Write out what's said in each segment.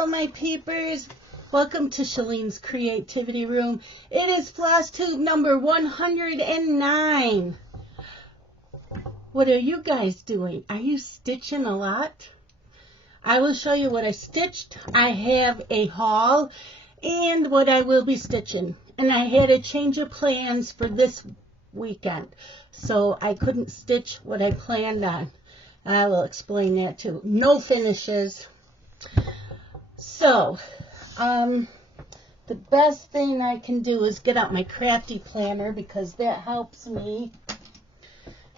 Hello, my peepers. Welcome to Shalene's Creativity Room. It is Flosstube number 109. What are you guys doing? Are you stitching a lot? I will show you what I stitched. I have a haul and what I will be stitching. And I had a change of plans for this weekend, so I couldn't stitch what I planned on. I will explain that too. No finishes. So, the best thing I can do is get out my crafty planner because that helps me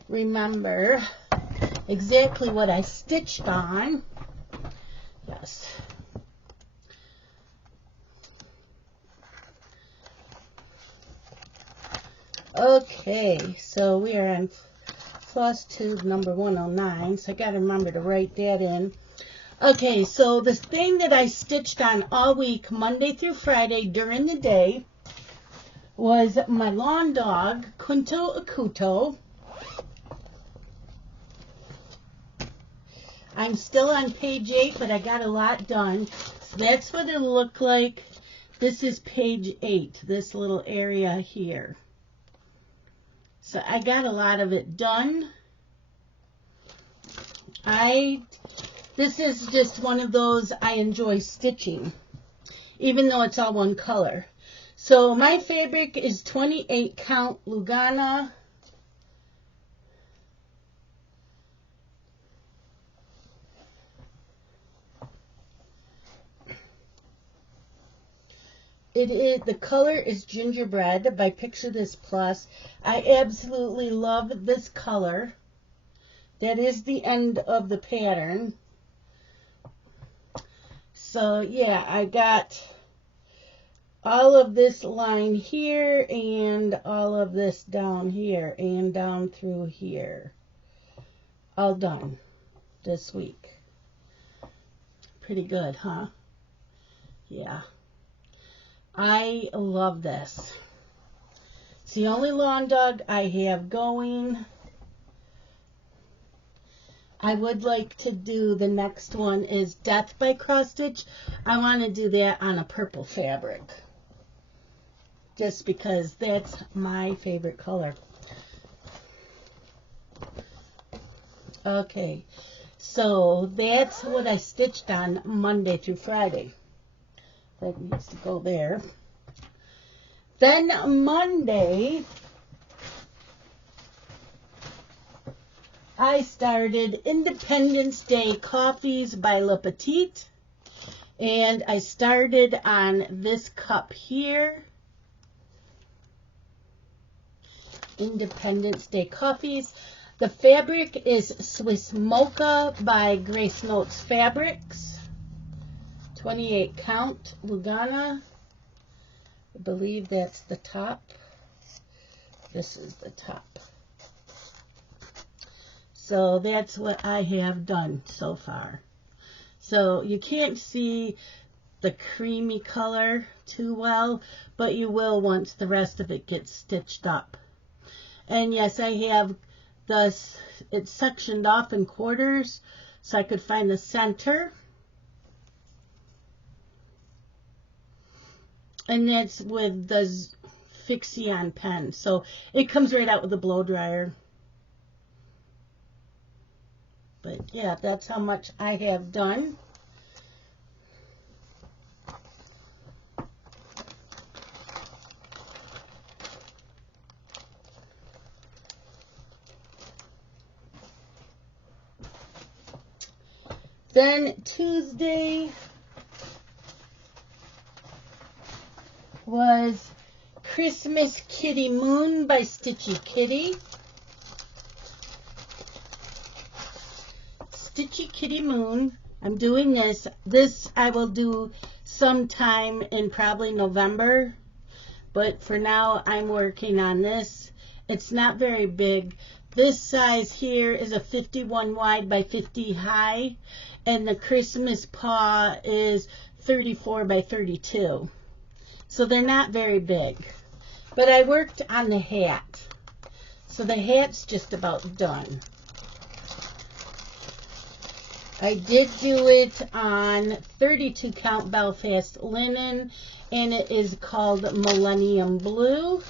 remember exactly what I stitched on. Yes. Okay, so we are on Flosstube number 109, so I got to remember to write that in. Okay, so the thing that I stitched on all week, Monday through Friday during the day, was my lawn dog, Quinto Acuto. I'm still on page 8, but I got a lot done. So that's what it'll look like. This is page 8, this little area here. So I got a lot of it done. This is just one of those I enjoy stitching, even though it's all one color. So my fabric is 28 count Lugana. The color is Gingerbread by Picture This Plus. I absolutely love this color. That is the end of the pattern. So yeah, I got all of this line here and all of this down here and down through here. All done this week. Pretty good, huh? Yeah. I love this. It's the only lawn dog I have going. I would like to do the next one is Death by Cross Stitch. I want to do that on a purple fabric. Just because that's my favorite color. Okay. So that's what I stitched on Monday through Friday. That needs to go there. Then Monday, I started Independence Day Coffees by Petites, and I started on this cup here. Independence Day Coffees. The fabric is Swiss Mocha by Grace Notes Fabrics. 28 count Lugana. I believe that's the top. This is the top. So that's what I have done so far. So you can't see the creamy color too well, but you will once the rest of it gets stitched up. And yes, I have this, it's sectioned off in quarters so I could find the center. And that's with the Fixion pen. So it comes right out with the blow dryer. But yeah, that's how much I have done. Then Tuesday was Christmas Kitty Moon by Stitchy Kitty. Stitchy Kitty Moon. I'm doing this. This I will do sometime in probably November. But for now, I'm working on this. It's not very big. This size here is a 51 wide by 50 high. And the Christmas paw is 34 by 32. So they're not very big. But I worked on the hat. So the hat's just about done. I did do it on 32 count Belfast linen, and it is called Millennium Blue.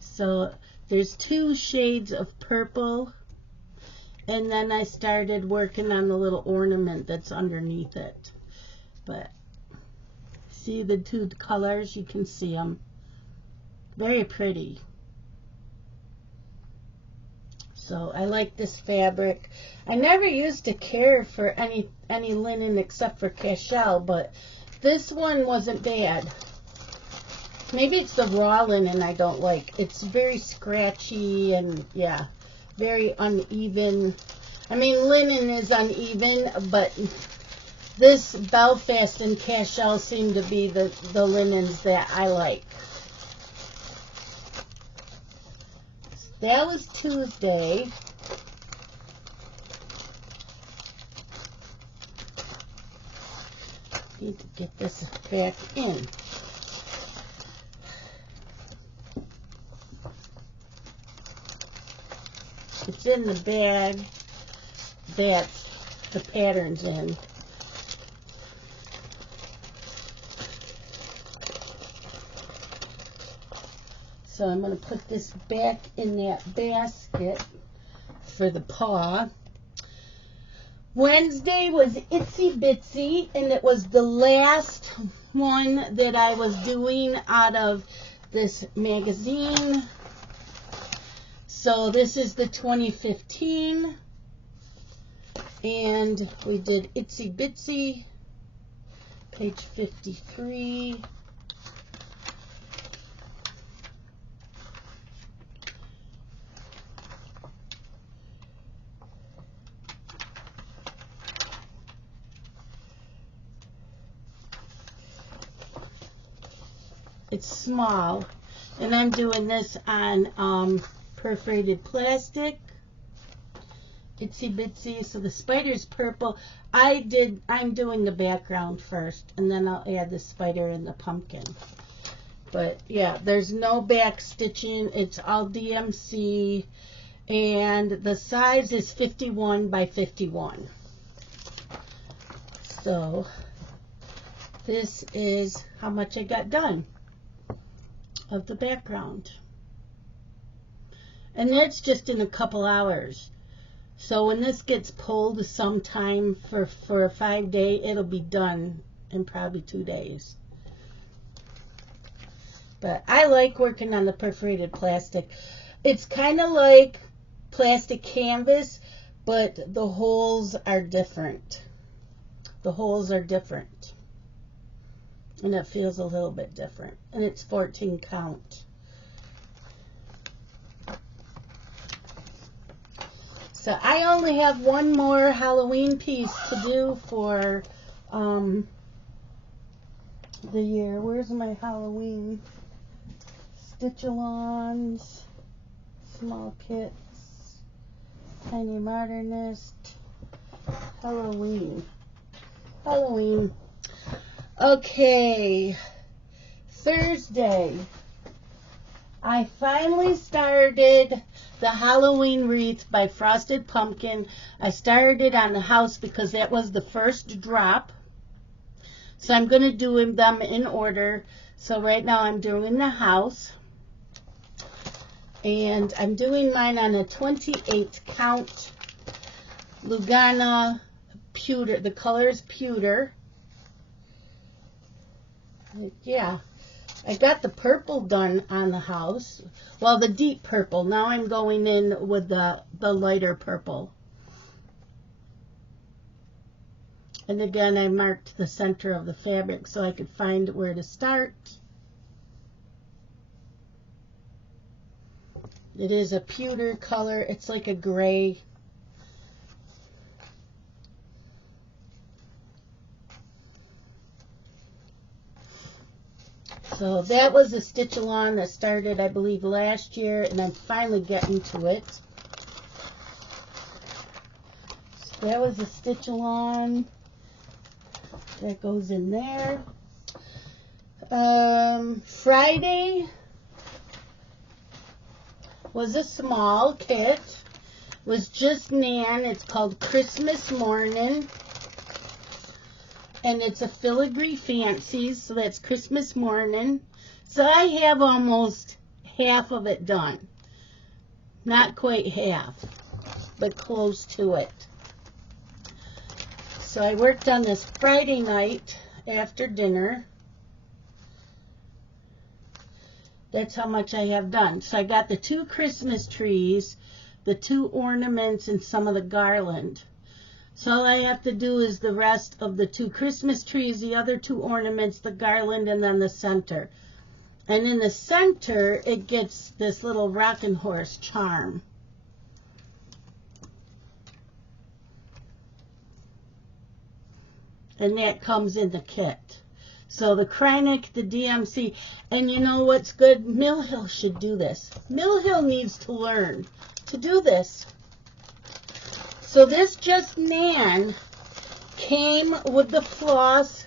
So there's 2 shades of purple, and then I started working on the little ornament that's underneath it. But see the 2 colors? You can see them. Very pretty. So I like this fabric. I never used to care for any linen except for cashel, but this one wasn't bad. Maybe it's the raw linen I don't like. It's very scratchy and, yeah, very uneven. I mean, linen is uneven, but this Belfast and cashel seem to be the linens that I like. That was Tuesday. Need to get this back in. It's in the bag that the pattern's in. So I'm going to put this back in that basket for the paw. Wednesday was Itsy Bitsy, and it was the last one that I was doing out of this magazine. So this is the 2015, and we did Itsy Bitsy, page 53. It's small, and I'm doing this on perforated plastic. Itsy Bitsy. So the spider's purple. I'm doing the background first, and then I'll add the spider and the pumpkin. But yeah, there's no back stitching. It's all DMC, and the size is 51 by 51. So this is how much I got done of the background. And that's just in a couple hours. So when this gets pulled sometime for a 5-day, it'll be done in probably 2 days. But I like working on the perforated plastic. It's kind of like plastic canvas, but the holes are different. The holes are different. And it feels a little bit different. And it's 14 count. So I only have one more Halloween piece to do for the year. Where's my Halloween? Stitch-alongs, small kits, tiny modernist, Halloween. Halloween. Okay, Thursday, I finally started the Halloween wreath by Frosted Pumpkin. I started it on the house because that was the first drop. So I'm going to do them in order. So right now I'm doing the house. And I'm doing mine on a 28 count Lugana pewter. The color is pewter. Yeah, I got the purple done on the house. Well, the deep purple. Now I'm going in with the lighter purple. And again, I marked the center of the fabric so I could find where to start. It is a pewter color. It's like a gray. So that was a stitch-along that started, I believe, last year, and I'm finally getting to it. So that was a stitch-along. That goes in there. Friday, was a small kit. It was just Nan. It's called Christmas Morning. And it's a Filagree Fancies, so that's Christmas Morning. So I have almost half of it done. Not quite half, but close to it. So I worked on this Friday night after dinner. That's how much I have done. So I got the 2 Christmas trees, the 2 ornaments, and some of the garland. So all I have to do is the rest of the 2 Christmas trees, the other 2 ornaments, the garland, and then the center. And in the center, it gets this little rocking horse charm. And that comes in the kit. So the Kreinik, the DMC, and you know what's good? Mill Hill should do this. Mill Hill needs to learn to do this. So this Just Nan came with the floss,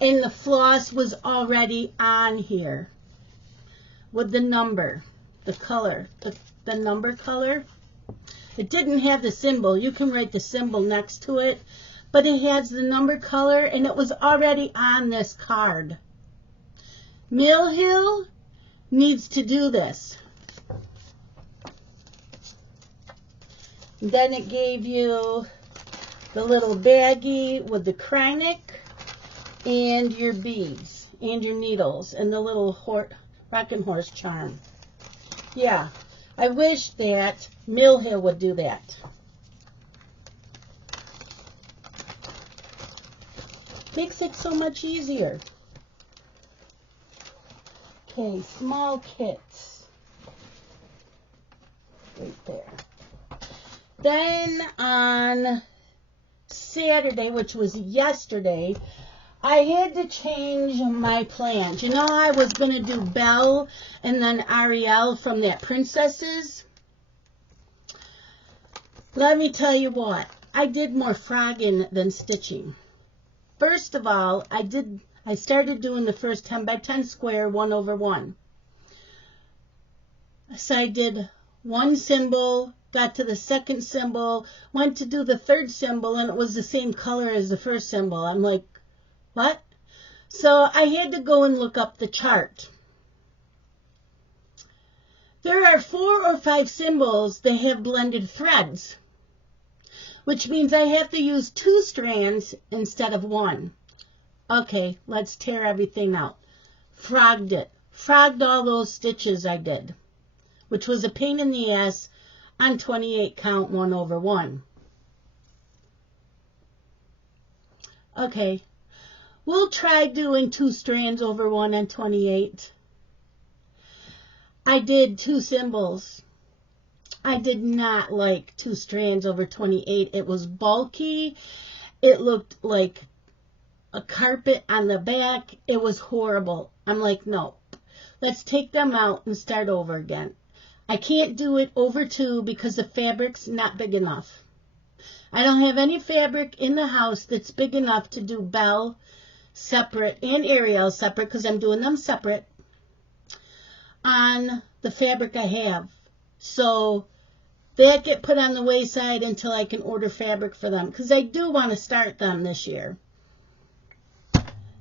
and the floss was already on here with the number, the color, the number color. It didn't have the symbol. You can write the symbol next to it, but it has the number color, and it was already on this card. Mill Hill needs to do this. Then it gave you the little baggie with the Kreinik and your beads and your needles and the little rocking horse charm. Yeah, I wish that Mill Hill would do that. Makes it so much easier. Okay, small kits. Right there. Then on Saturday, which was yesterday, I had to change my plans. You know, I was going to do Belle and then Ariel from that Princesses. Let me tell you what, I did more frogging than stitching. First of all, I started doing the first 10 by 10 square 1/1. So I did one symbol, got to the second symbol, went to do the third symbol, and it was the same color as the first symbol. I'm like, what? So I had to go and look up the chart. There are 4 or 5 symbols that have blended threads, which means I have to use 2 strands instead of 1. Okay, let's tear everything out. Frogged it. Frogged all those stitches I did, which was a pain in the ass on 28 count 1/1. Okay, we'll try doing 2 strands over 1 and 28. I did 2 symbols. I did not like 2 strands over 28. It was bulky. It looked like a carpet on the back. It was horrible. I'm like, no, let's take them out and start over again. I can't do it over 2 because the fabric's not big enough. I don't have any fabric in the house that's big enough to do Belle separate and Ariel separate, because I'm doing them separate on the fabric I have. So that get put on the wayside until I can order fabric for them, because I do want to start them this year.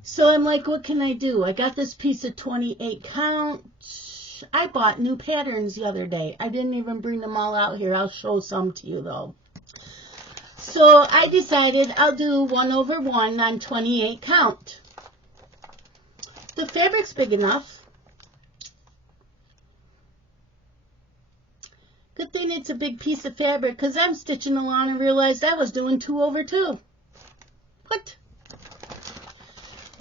So I'm like, what can I do? I got this piece of 28 count. I bought new patterns the other day. I didn't even bring them all out here. I'll show some to you though. So I decided I'll do 1/1 on 28 count. The fabric's big enough. Good thing it's a big piece of fabric, because I'm stitching along and realized I was doing 2/2. What?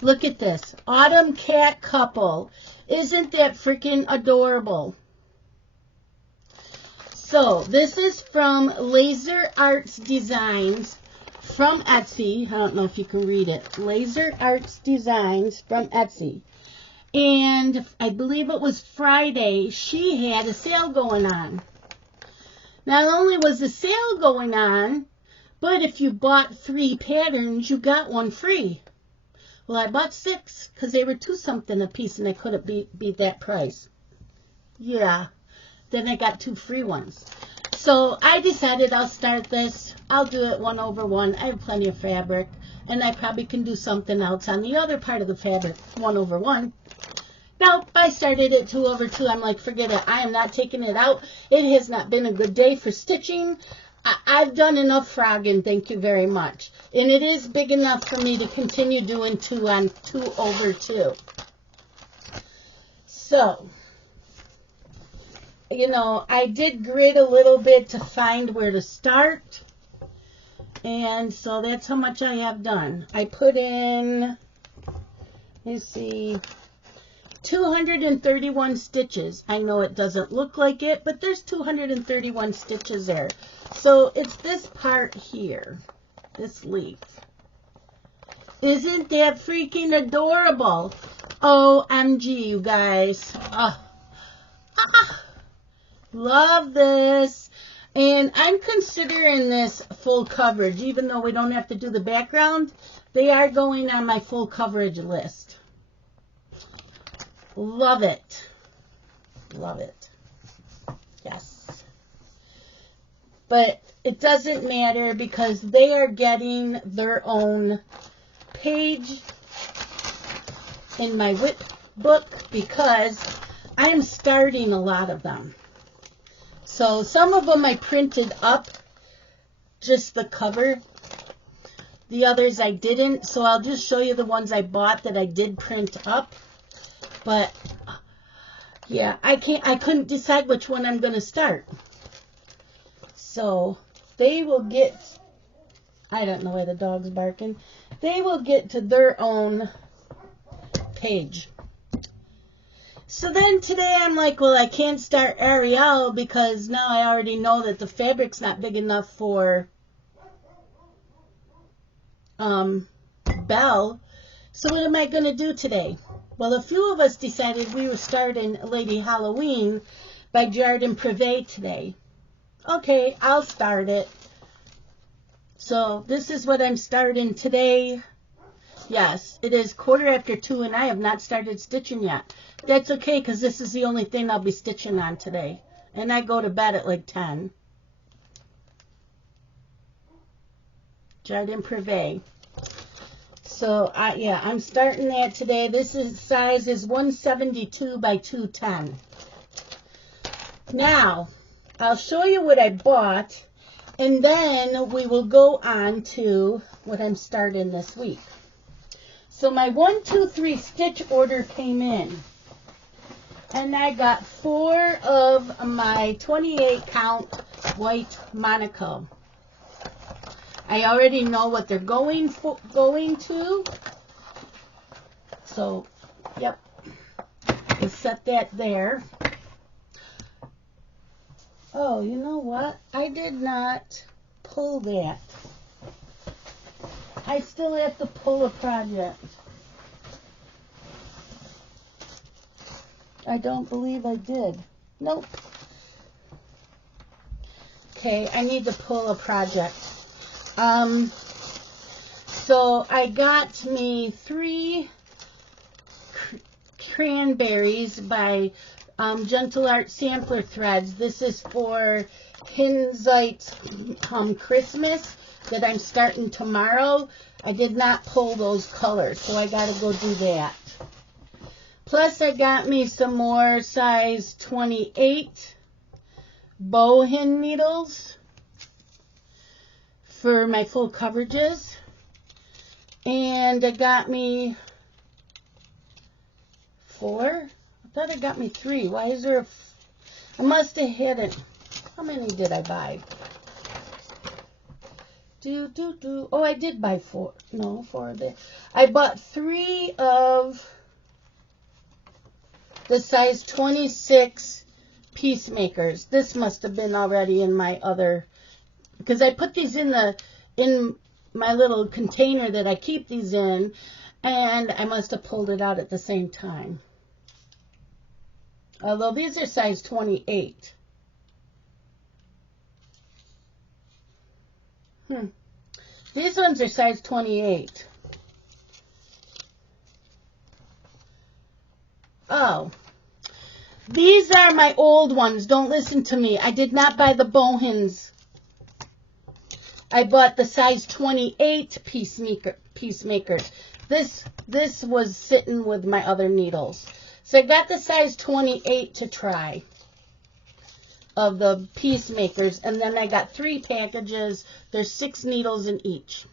Look at this. Autumn Cat Couple. Isn't that freaking adorable? So this is from LaserArts Designs from Etsy. I don't know if you can read it. LaserArts Designs from Etsy. And I believe it was Friday, she had a sale going on. Not only was the sale going on, but if you bought 3 patterns, you got 1 free. Well, I bought 6 because they were $2 something a piece, and I couldn't beat that price. Yeah, Then I got 2 free ones. So I decided I'll start this. I'll do it 1/1. I have plenty of fabric. And I probably can do something else on the other part of the fabric, 1/1. Nope, I started it 2/2. I'm like, forget it. I am not taking it out. It has not been a good day for stitching. I've done enough frogging, thank you very much. And it is big enough for me to continue doing 2 on 2/2. So, you know, I did grid a little bit to find where to start. And so that's how much I have done. I put in, let's see, 231 stitches. I know it doesn't look like it, but there's 231 stitches there. So it's this part here, this leaf. Isn't that freaking adorable? OMG, you guys. Love this. And I'm considering this full coverage, even though we don't have to do the background. They are going on my full coverage list. Love it. Love it. Yes. But it doesn't matter because they are getting their own page in my WIP book because I am starting a lot of them. So some of them I printed up, just the cover. The others I didn't. So I'll just show you the ones I bought that I did print up. But yeah, I couldn't decide which one I'm going to start. So they will get, I don't know why the dog's barking. They will get to their own page. So then today I'm like, well, I can't start Ariel because now I already know that the fabric's not big enough for Belle. So what am I going to do today? Well, a few of us decided we were starting Lady Halloween by Jardin Prive today. Okay, I'll start it. So this is what I'm starting today. Yes, it is 2:15 and I have not started stitching yet. That's okay because this is the only thing I'll be stitching on today. And I go to bed at like 10. Jardin Prive. So, yeah, I'm starting that today. This size is 172 by 210. Now, I'll show you what I bought. And then we will go on to what I'm starting this week. So my 1, 2, 3 stitch order came in. And I got 4 of my 28 count white Monaco. I already know what they're going to. So, yep. We'll set that there. Oh, you know what? I did not pull that. I still have to pull a project. I don't believe I did. Nope. Okay, I need to pull a project. So I got me 3 cranberries by Gentle Art Sampler Threads. This is for Hinzeit Christmas that I'm starting tomorrow. I did not pull those colors, so I got to go do that. Plus, I got me some more size 28 bowhin needles for my full coverages. And I got me 4. I thought I got me 3. Why is there I must have hit it. How many did I buy? Oh, I did buy 4. No, 4 of it. I bought 3 of the size 26 peacemakers. This must have been already in my other, because I put these in my little container that I keep these in, and I must have pulled it out at the same time. Although these are size 28. These ones are size 28. Oh. These are my old ones. Don't listen to me. I did not buy the Bohins. I bought the size 28 peacemakers. This was sitting with my other needles. So I got the size 28 to try of the peacemakers. And then I got 3 packages. There's 6 needles in each.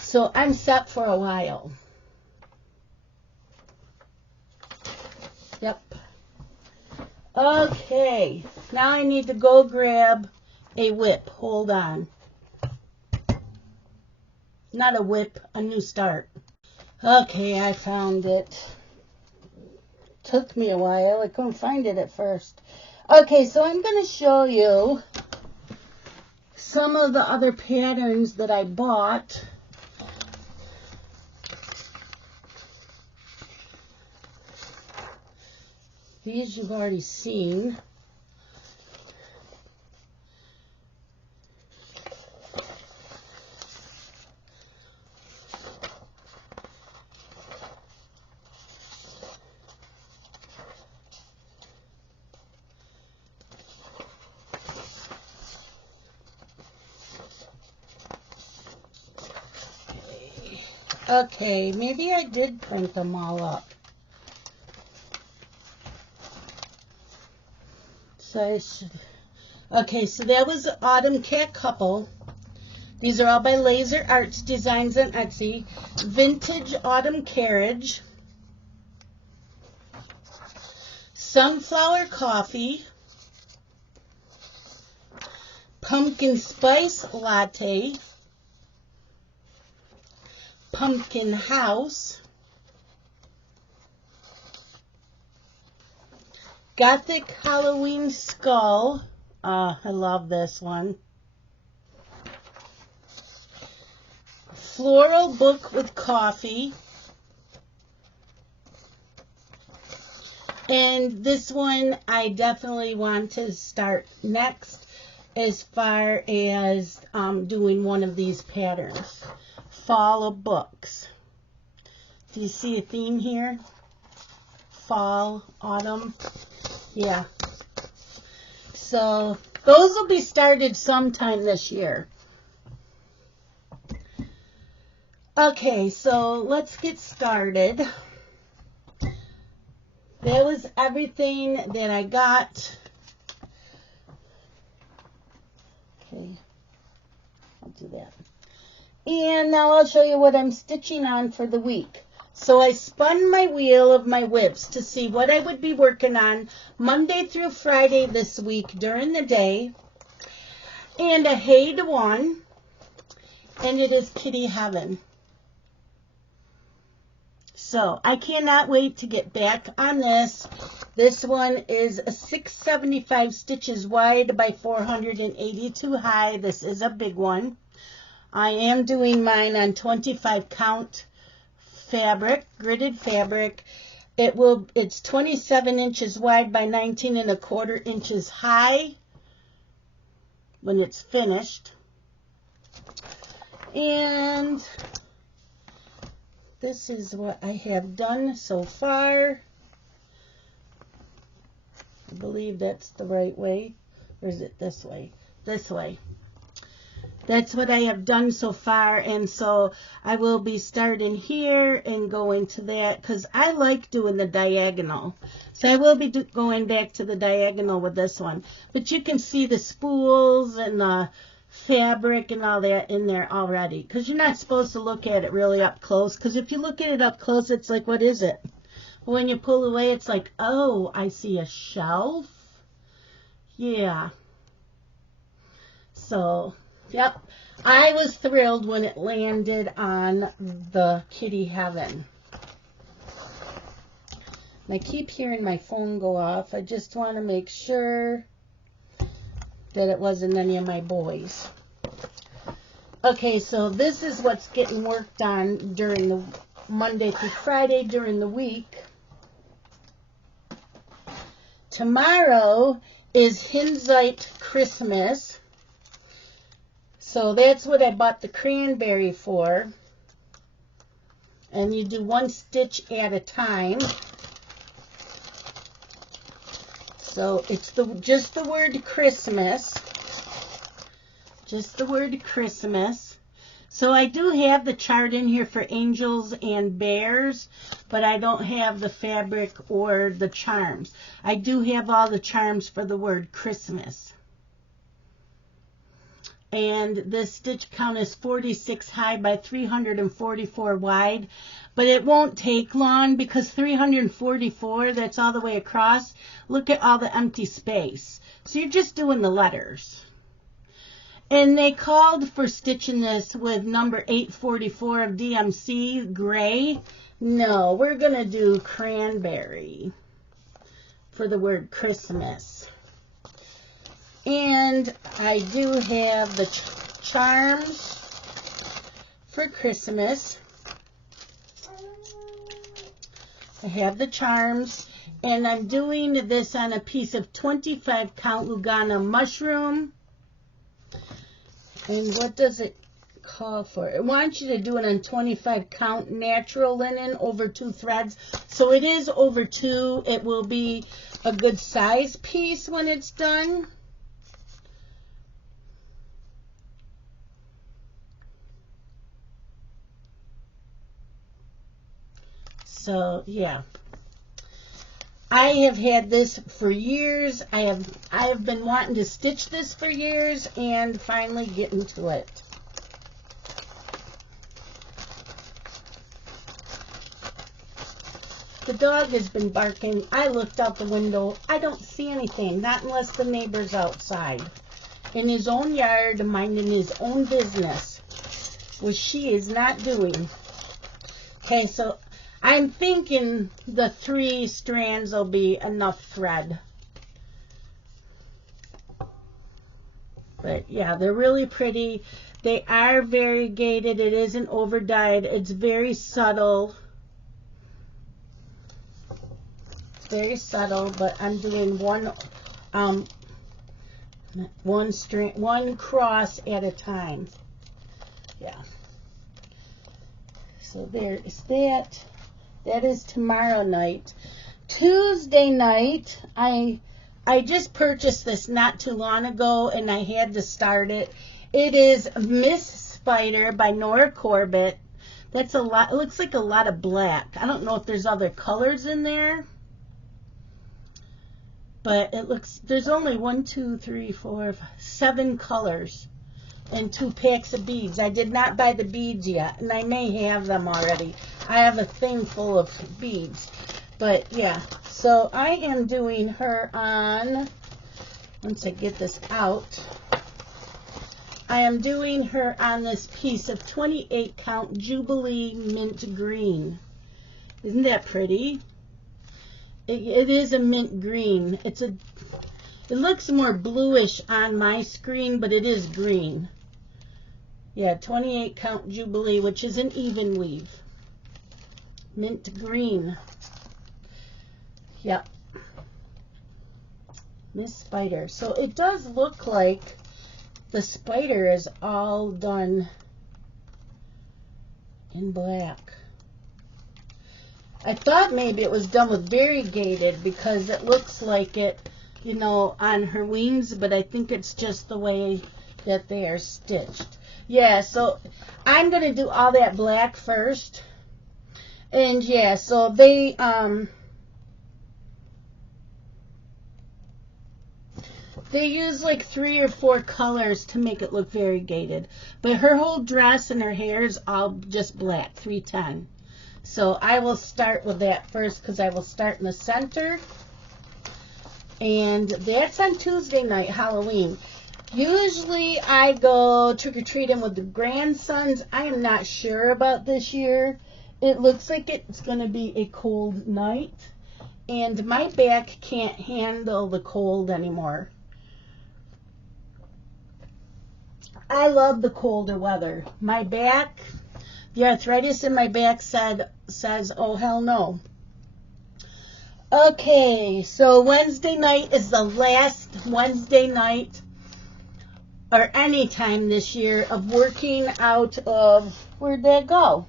So I'm set for a while. Yep. Okay. Now I need to go grab a whip. Hold on. Not a whip, a new start. Okay, I found it. Took me a while. I couldn't find it at first. Okay, so I'm going to show you some of the other patterns that I bought. These you've already seen. Okay, maybe I did print them all up. So I should... Okay, so that was the Autumn Cat Couple. These are all by LaserArts Designs on Etsy. Vintage Autumn Carriage. Sunflower Coffee. Pumpkin Spice Latte. Pumpkin House. Gothic Halloween Skull. I love this one. Floral Book with Coffee. And this one I definitely want to start next as far as doing one of these patterns. Fall of Books. Do you see a theme here? Fall, autumn. Yeah. So those will be started sometime this year. Okay, so let's get started. That was everything that I got. Okay, I'll do that. And now I'll show you what I'm stitching on for the week. So I spun my wheel of my WIPs to see what I would be working on Monday through Friday this week during the day. And a HAED one. And it is Kitty Heaven. So I cannot wait to get back on this. This one is a 675 stitches wide by 482 high. This is a big one. I am doing mine on 25 count fabric, gridded fabric. It's 27 inches wide by 19 1/4 inches high when it's finished. And this is what I have done so far. I believe that's the right way. Or is it this way? This way. That's what I have done so far, and so I will be starting here and going to that because I like doing the diagonal. So I will be going back to the diagonal with this one. But you can see the spools and the fabric and all that in there already because you're not supposed to look at it really up close, because if you look at it up close, it's like, what is it? When you pull away, it's like, oh, I see a shelf. Yeah. So... yep, I was thrilled when it landed on the Kitty Heaven. And I keep hearing my phone go off. I just want to make sure that it wasn't any of my boys. Okay, so this is what's getting worked on during the Monday through Friday during the week. Tomorrow is Hinzeit Christmas. So that's what I bought the cranberry for. And you do one stitch at a time. So it's just the word Christmas. Just the word Christmas. So I do have the chart in here for angels and bears, but I don't have the fabric or the charms. I do have all the charms for the word Christmas. And this stitch count is 46 high by 344 wide, but it won't take long because 344, that's all the way across. Look at all the empty space. So you're just doing the letters. And they called for stitching this with number 844 of DMC gray. No, we're going to do cranberry for the word Christmas. And I do have the charms for Christmas. I have the charms, and I'm doing this on a piece of 25 count Lugana mushroom. And what does it call for? It wants you to do it on 25 count natural linen over 2 threads. So it is over 2. It will be a good size piece when it's done. So yeah, I have had this for years. I have been wanting to stitch this for years and finally getting to it. The dog has been barking. I looked out the window. I don't see anything, not unless the neighbor's outside in his own yard minding his own business, which she is not doing. Okay, so I'm thinking the 3 strands will be enough thread. But yeah, they're really pretty. They are variegated. It isn't over dyed. It's very subtle. Very subtle, but I'm doing one cross at a time. Yeah. So there is that. That is tomorrow night. Tuesday night, I just purchased this not too long ago, and I had to start it. It is Miss Spider by Nora Corbett. That's a lot. It looks like a lot of black. I don't know if there's other colors in there, but it looks, there's only 1, 2, 3, 4, 5, 7 colors and 2 packs of beads. I did not buy the beads yet, and I may have them already. I have a thing full of beads. But yeah, so I am doing her on, once I get this out, I am doing her on this piece of 28 count Jubilee mint green. Isn't that pretty? It is a mint green. It looks more bluish on my screen, but it is green. Yeah, 28 count Jubilee, which is an even weave. Mint green. Yep. Miss Spider. So it does look like the spider is all done in black. I thought maybe it was done with variegated because it looks like it, you know, on her wings, but I think it's just the way that they are stitched. Yeah, so I'm going to do all that black first. And yeah, so they use like 3 or 4 colors to make it look variegated. But her whole dress and her hair is all just black, 310. So I will start with that first because I will start in the center. And that's on Tuesday night, Halloween. Usually I go trick-or-treating with the grandsons. I am not sure about this year. It looks like it's going to be a cold night. And my back can't handle the cold anymore. I love the colder weather. My back, the arthritis in my back says, oh hell no. Okay, so Wednesday night is the last Wednesday night, or any time this year, of working out of, where'd that go?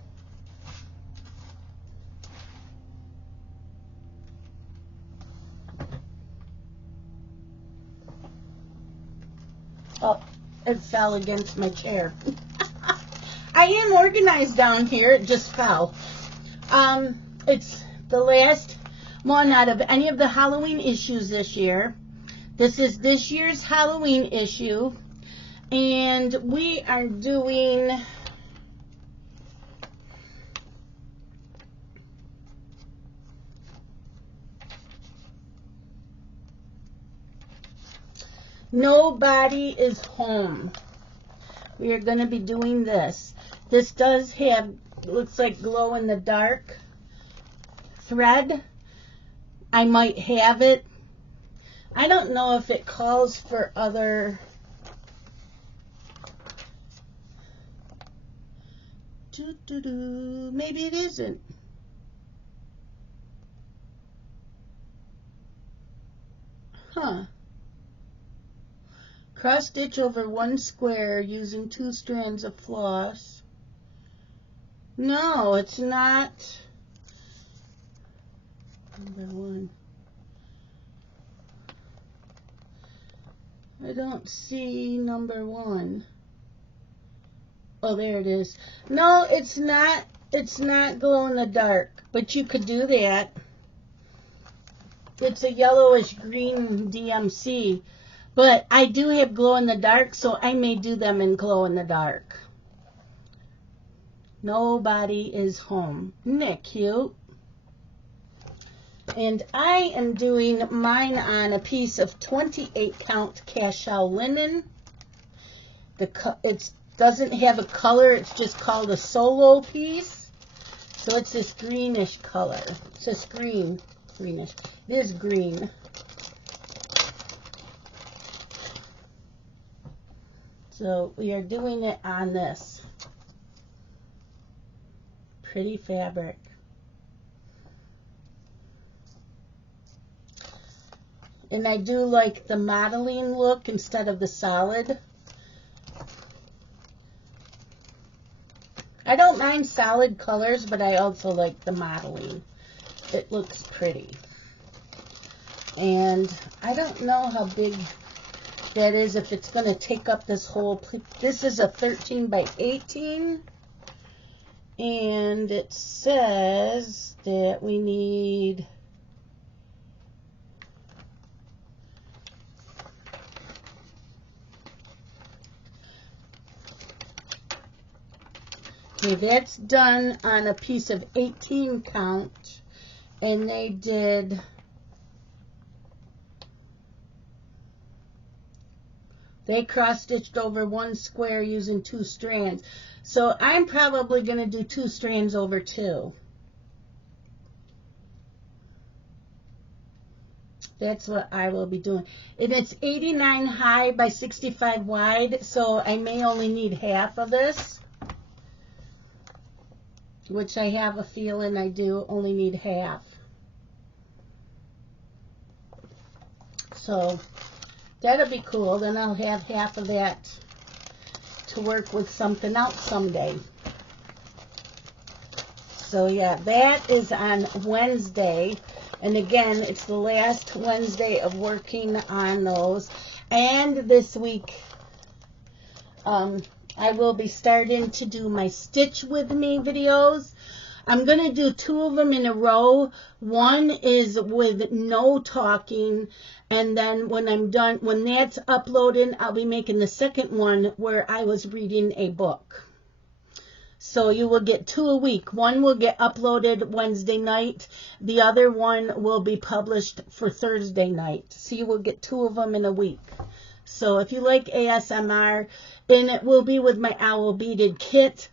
Oh, it fell against my chair. I am organized down here. It just fell. It's the last one out of any of the Halloween issues this year. This is this year's Halloween issue. And we are doing Nobody is Home. We are going to be doing this. This does have, looks like glow in the dark thread. I might have it. I don't know if it calls for other. Maybe it isn't. Huh. Cross stitch over one square using 2 strands of floss. No, it's not. Number 1. I don't see number 1. Oh, there it is. No, it's not. It's not glow in the dark, but you could do that. It's a yellowish green DMC, but I do have glow in the dark, so I may do them in glow in the dark. Nobody is Home. Isn't that cute? And I am doing mine on a piece of 28 count cashel linen. It doesn't have a color, it's just called a solo piece. So it's this greenish color. It's this greenish. It is green. So we are doing it on this pretty fabric. And I do like the modeling look instead of the solid. I don't mind solid colors, but I also like the modeling. It looks pretty. And I don't know how big that is, if it's going to take up this whole. This is a 13 by 18. And it says that we need. Okay, that's done on a piece of 18 count, and they did cross-stitched over one square using 2 strands. So I'm probably going to do 2 strands over 2. That's what I will be doing. And it's 89 high by 65 wide, so I may only need half of this. Which I have a feeling I do only need half. So that'll be cool. Then I'll have half of that to work with something else someday. So yeah, that is on Wednesday. And again, it's the last Wednesday of working on those. And this week, I will be starting to do my Stitch With Me videos. I'm going to do 2 of them in a row. One is with no talking, and then when I'm done, when that's uploaded, I'll be making the second one where I was reading a book. So you will get 2 a week. One will get uploaded Wednesday night. The other one will be published for Thursday night. So you will get 2 of them in a week. So if you like ASMR, and it will be with my owl beaded kit,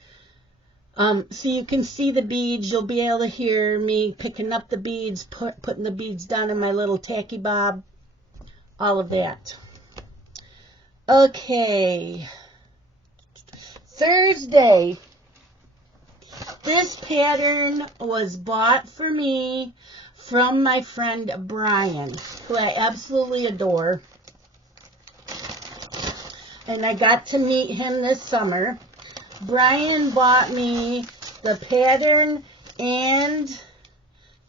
so you can see the beads. You'll be able to hear me picking up the beads, putting the beads down in my little tacky bob, all of that. Okay, Thursday. This pattern was bought for me from my friend Brian, who I absolutely adore. And I got to meet him this summer. Brian bought me the pattern and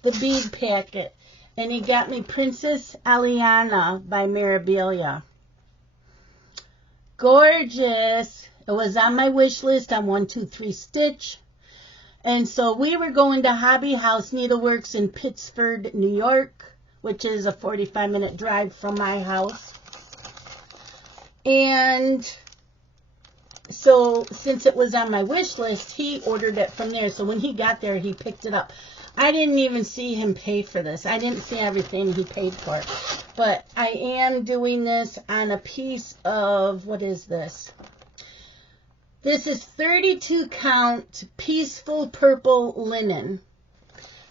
the bead packet. And he got me Princess Elliana by Mirabilia. gorgeous. It was on my wish list on 123 Stitch. And so we were going to Hobby House Needleworks in Pittsford, New York, which is a 45-minute drive from my house. And so since it was on my wish list, he ordered it from there. So when he got there, he picked it up. I didn't even see him pay for this. I didn't see everything he paid for. But I am doing this on a piece of, what is this? This is 32 count peaceful purple linen.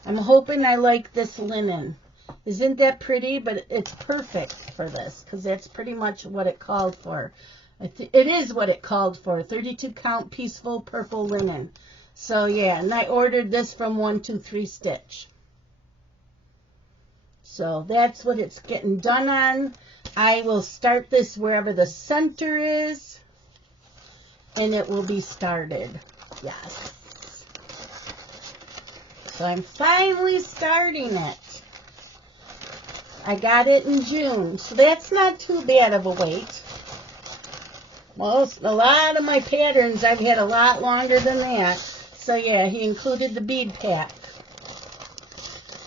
I'm hoping I like this linen. Isn't that pretty? But it's perfect for this because that's pretty much what it called for. It is what it called for. 32 count peaceful purple linen. So yeah, and I ordered this from 123 Stitch. So that's what it's getting done on. I will start this wherever the center is, and it will be started. Yes. So I'm finally starting it. I got it in June, so that's not too bad of a wait. A lot of my patterns I've had a lot longer than that. So yeah, he included the bead pack.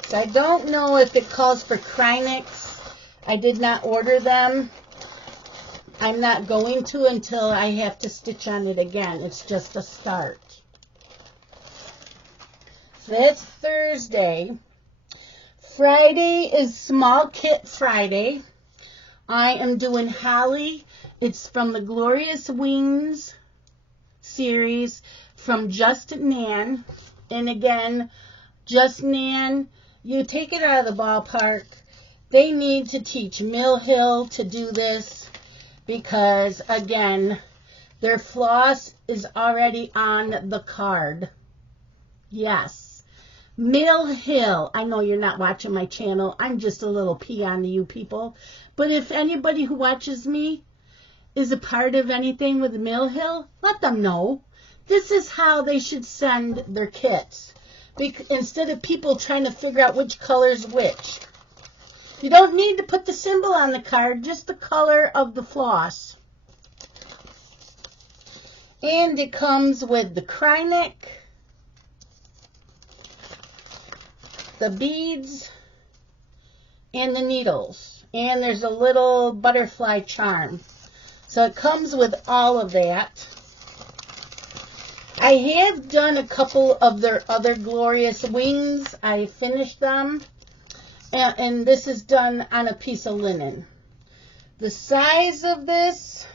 So I don't know if it calls for Krynics. I did not order them. I'm not going to until I have to stitch on it again. It's just a start. So that's Thursday. Friday is Small Kit Friday. I am doing Holly. It's from the Glorious Wings series from Just Nan. And again, Just Nan, you take it out of the ballpark. They need to teach Mill Hill to do this because, again, their floss is already on the card. Yes. Mill Hill. I know you're not watching my channel. I'm just a little peon to you people. But if anybody who watches me is a part of anything with Mill Hill, let them know. This is how they should send their kits. Instead of people trying to figure out which color is which. You don't need to put the symbol on the card, just the color of the floss. And it comes with the Krynic, the beads, and the needles. And there's a little butterfly charm. So it comes with all of that. I have done a couple of their other Glorious Wings. I finished them. And this is done on a piece of linen. The size of this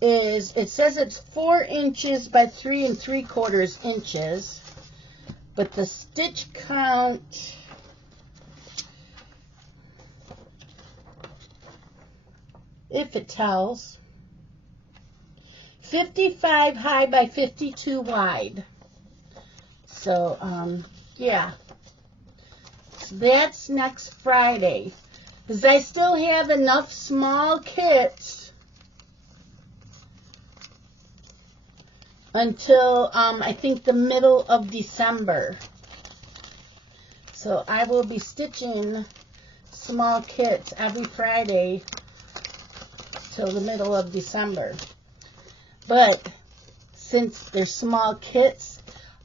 is, it says it's 4 inches by 3 3/4 inches. But the stitch count, if it tells, 55 high by 52 wide. So, yeah. That's next Friday. Because I still have enough small kits until, I think, the middle of December. So I will be stitching small kits every Friday till the middle of December. But since they're small kits,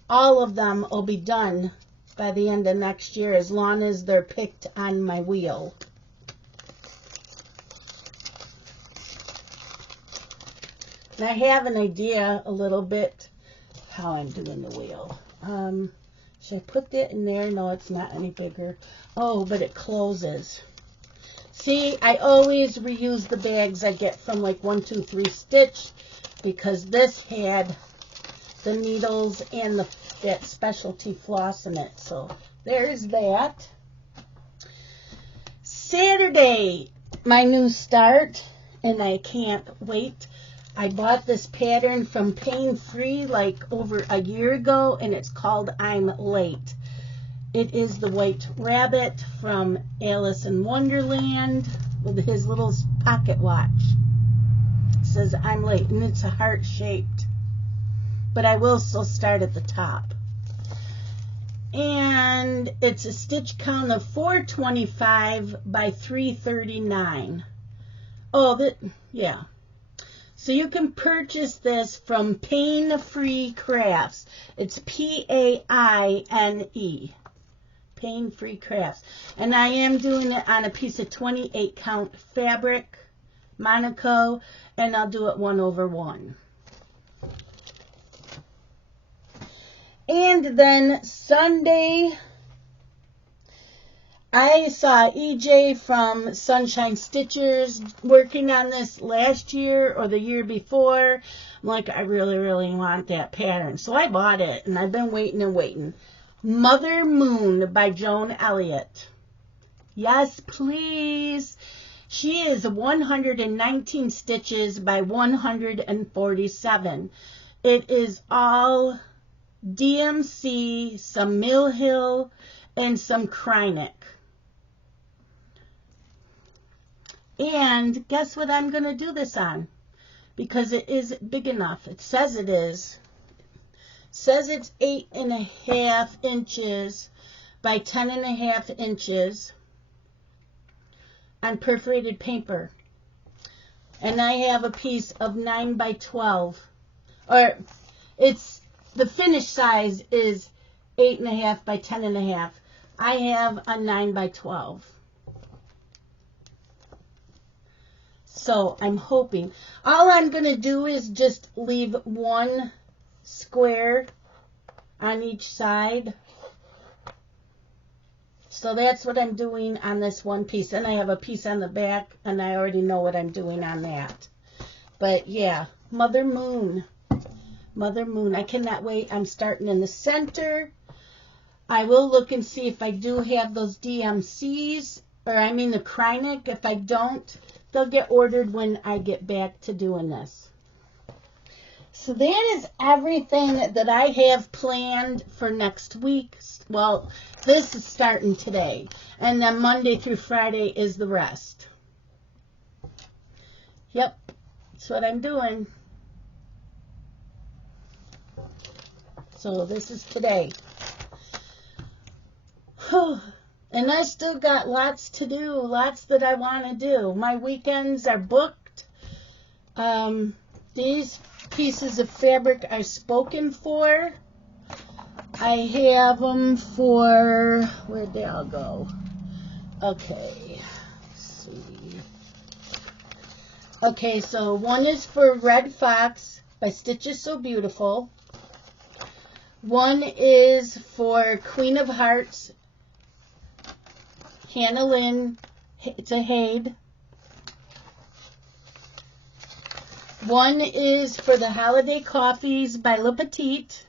all of them will be done by the end of next year as long as they're picked on my wheel. And I have an idea a little bit how I'm doing the wheel. Should I put that in there? No, it's not any bigger. Oh, but it closes. See, I always reuse the bags I get from like 123 Stitch because this had the needles and that specialty floss in it. So there's that. Saturday, my new start, and I can't wait. I bought this pattern from Paine Free like over a year ago, and it's called I'm Late. It is the White Rabbit from Alice in Wonderland with his little pocket watch. It says I'm late, and it's a heart shaped. But I will still start at the top. And it's a stitch count of 425 by 339. Oh, yeah. So you can purchase this from Paine Free Crafts. It's Paine. Paine Free Crafts. And I am doing it on a piece of 28 count fabric, Monaco, and I'll do it 1/1. And then Sunday, I saw EJ from Sunshine Stitchers working on this last year or the year before. I'm like, I really, really want that pattern. So I bought it, and I've been waiting and waiting. Mother Moon by Joan Elliott. Yes, please. She is 119 stitches by 147. It is all DMC, some Mill Hill, and some Krynic. And guess what I'm going to do this on? Because it is big enough. It says it is. It says it's 8.5 inches by 10.5 inches on perforated paper. And I have a piece of 9 by 12. Or it's, the finished size is 8.5 by 10.5. I have a 9 by 12. So I'm hoping. All I'm going to do is just leave one square on each side. So that's what I'm doing on this one piece. And I have a piece on the back, and I already know what I'm doing on that. But yeah, Mother Moon. Mother Moon. I cannot wait. I'm starting in the center. I will look and see if I do have those DMCs, or I mean the Krynic. If I don't, they'll get ordered when I get back to doing this. So that is everything that I have planned for next week. Well, this is starting today. And then Monday through Friday is the rest. Yep, that's what I'm doing. So this is today. And I still got lots to do, lots that I want to do. My weekends are booked. These pieces of fabric are spoken for. I have them for, where'd they all go? Okay, let's see. Okay, so one is for Red Fox by Stitches So Beautiful. One is for Queen of Hearts, Hannah Lynn. It's a HAED. One is for the Holiday Coffees by Petites.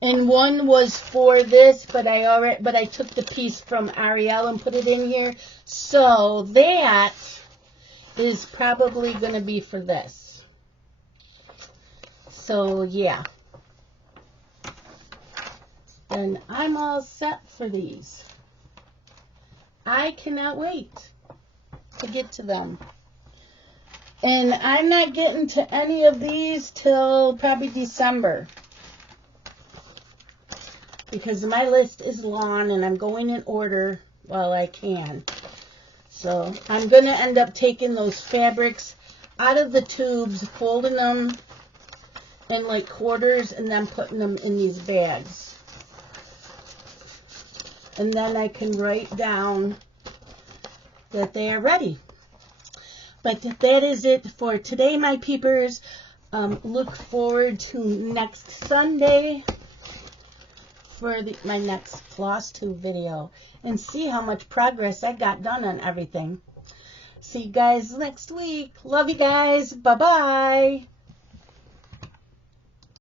And one was for this, but I took the piece from Ariel and put it in here. So that is probably going to be for this. So yeah. And I'm all set for these. I cannot wait to get to them. And I'm not getting to any of these till probably December. Because my list is long and I'm going in order while I can. So I'm going to end up taking those fabrics out of the tubes, folding them in like quarters, and then putting them in these bags. And then I can write down that they are ready. But that is it for today, my peepers. Look forward to next Sunday for my next Flosstube video and see how much progress I got done on everything. See you guys next week. Love you guys. Bye-bye.